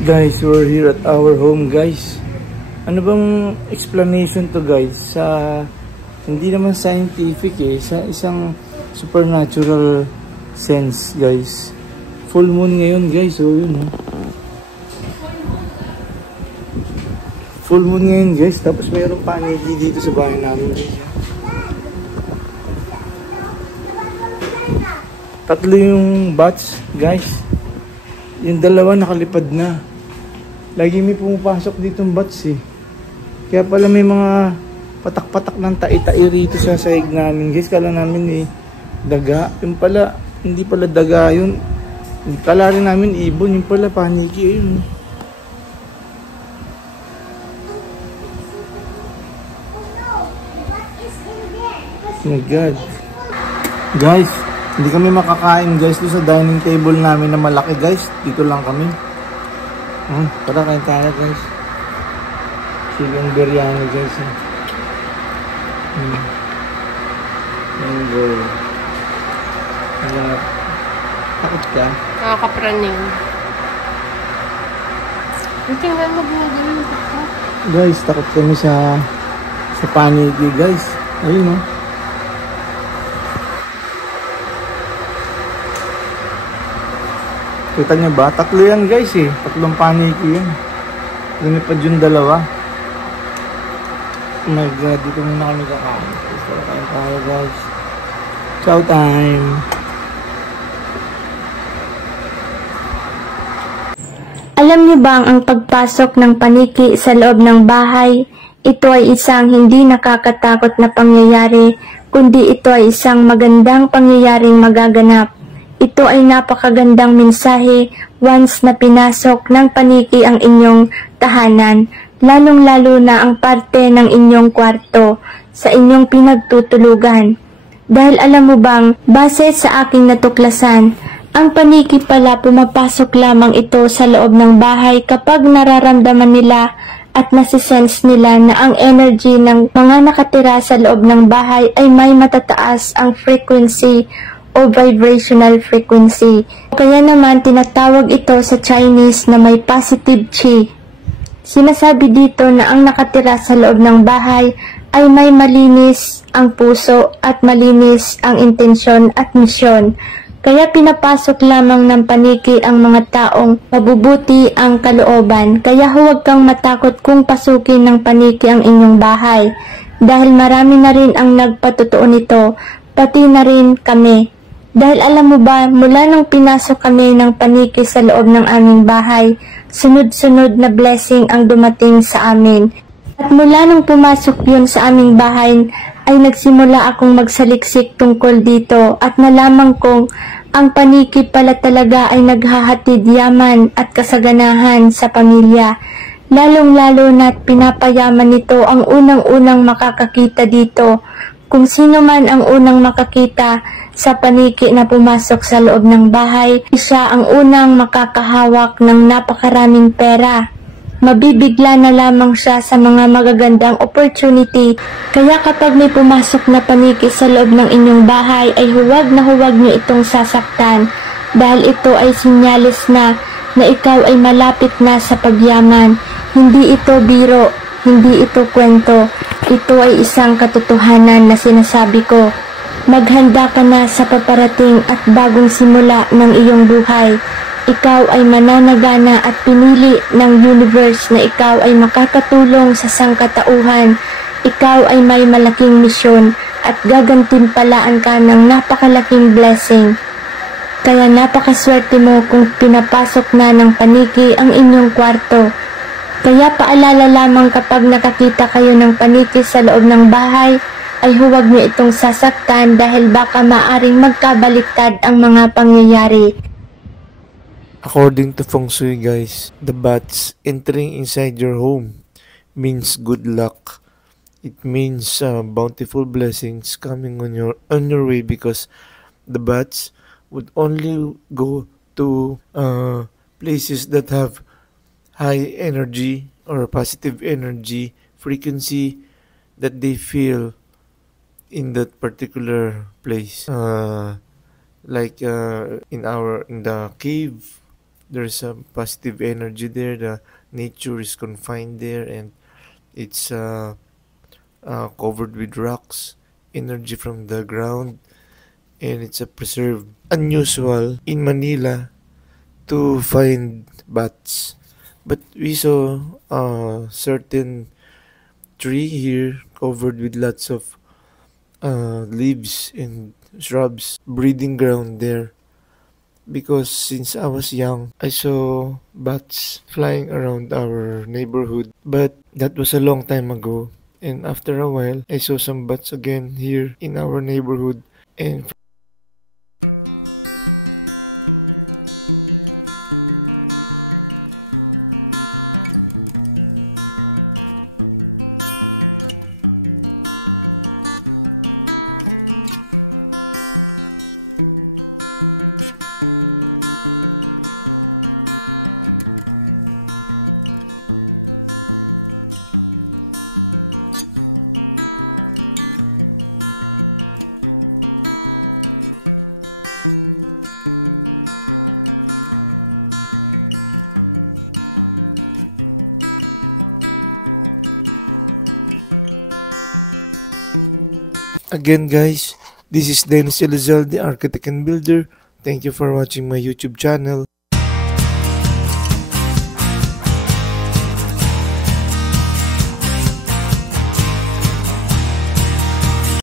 Guys, we're here at our home, guys. Ano bang explanation to, guys? Sa hindi naman scientific sa isang supernatural sense, guys. Full moon ngayon, guys. So, yun. Full moon ngayon, guys. Tapos mayroong paniki dito sa bahay namin. Tatlo yung bats, guys. Yung dalawa nakalipad na. Lagi may pumapasok ditong bats Kaya pala may mga patak-patak ng tai-tai rito sa sahig namin, guys. Kala namin daga. Yung pala, hindi pala daga yun. Kala rin namin ibon. Yung pala paniki. Ayun. Oh my God. Guys, hindi kami makakain, guys, doon sa dining table namin na malaki, guys. Dito lang kami. Tara, kain tayo, guys. Chicken biryani, guys. Mango. Takot ka? Nakakapraning. Tingnan mo, gumagano yung pakpak. Guys, takot kami sa paniki, guys. Ayun, Kita nyo ba? Tatlo yan, guys, Tatlong paniki yan. Lumipad yung dalawa. Oh my God, dito muna kami kakain. Kakain tayo, guys. Chow time! Alam nyo bang ang pagpasok ng paniki sa loob ng bahay, ito ay isang hindi nakakatakot na pangyayari, kundi ito ay isang magandang pangyayaring magaganap. Ito ay napakagandang mensahe once na pinasok ng paniki ang inyong tahanan, lalong-lalo na ang parte ng inyong kwarto sa inyong pinagtutulugan. Dahil alam mo bang, base sa aking natuklasan, ang paniki pala pumapasok lamang ito sa loob ng bahay kapag nararamdaman nila at nasisense nila na ang energy ng mga nakatira sa loob ng bahay ay may matataas ang frequency o vibrational frequency. Kaya naman tinatawag ito sa Chinese na may positive chi. Sinasabi dito na ang nakatira sa loob ng bahay ay may malinis ang puso at malinis ang intensyon at misyon. Kaya pinapasok lamang ng paniki ang mga taong mabubuti ang kalooban. Kaya huwag kang matakot kung pasukin ng paniki ang inyong bahay. Dahil marami na rin ang nagpatotoo nito, pati na rin kami. Dahil alam mo ba, mula nung pinasok kami ng paniki sa loob ng aming bahay, sunod-sunod na blessing ang dumating sa amin. At mula nung pumasok yun sa aming bahay, ay nagsimula akong magsaliksik tungkol dito at nalaman kong ang paniki pala talaga ay naghahatid yaman at kasaganahan sa pamilya. Lalong-lalo na't pinapayaman nito ang unang-unang makakakita dito. Kung sino man ang unang makakita sa paniki na pumasok sa loob ng bahay, siya ang unang makakahawak ng napakaraming pera. Mabibigla na lamang siya sa mga magagandang opportunity. Kaya kapag may pumasok na paniki sa loob ng inyong bahay, ay huwag nyo itong sasaktan dahil ito ay sinyalis na ikaw ay malapit na sa pagyaman. Hindi ito biro, hindi ito kwento. Ito ay isang katotohanan na sinasabi ko. Maghanda ka na sa paparating at bagong simula ng iyong buhay. Ikaw ay mananagana at pinili ng universe na ikaw ay makakatulong sa sangkatauhan. Ikaw ay may malaking misyon at gagantimpalaan ka ng napakalaking blessing. Kaya napakaswerte mo kung pinapasok na ng paniki ang inyong kwarto. Kaya paalala lamang kapag nakakita kayo ng paniki sa loob ng bahay, ay huwag niyo itong sasaktan dahil baka maaring magkabaliktad ang mga pangyayari. According to Feng Shui, guys, the bats entering inside your home means good luck. It means bountiful blessings coming on your way because the bats would only go to places that have high energy or positive energy frequency that they feel in that particular place. Like in the cave, There's a positive energy there. The nature is confined there, and it's covered with rocks, energy from the ground, and it's a preserved. Unusual in Manila to find bats, but we saw a certain tree here covered with lots of leaves and shrubs, breeding ground there. Because since I was young, I saw bats flying around our neighborhood, but that was a long time ago. And after a while, I saw some bats again here in our neighborhood. And again, guys, this is Dennis Elizalde, architect and builder. Thank you for watching my YouTube channel.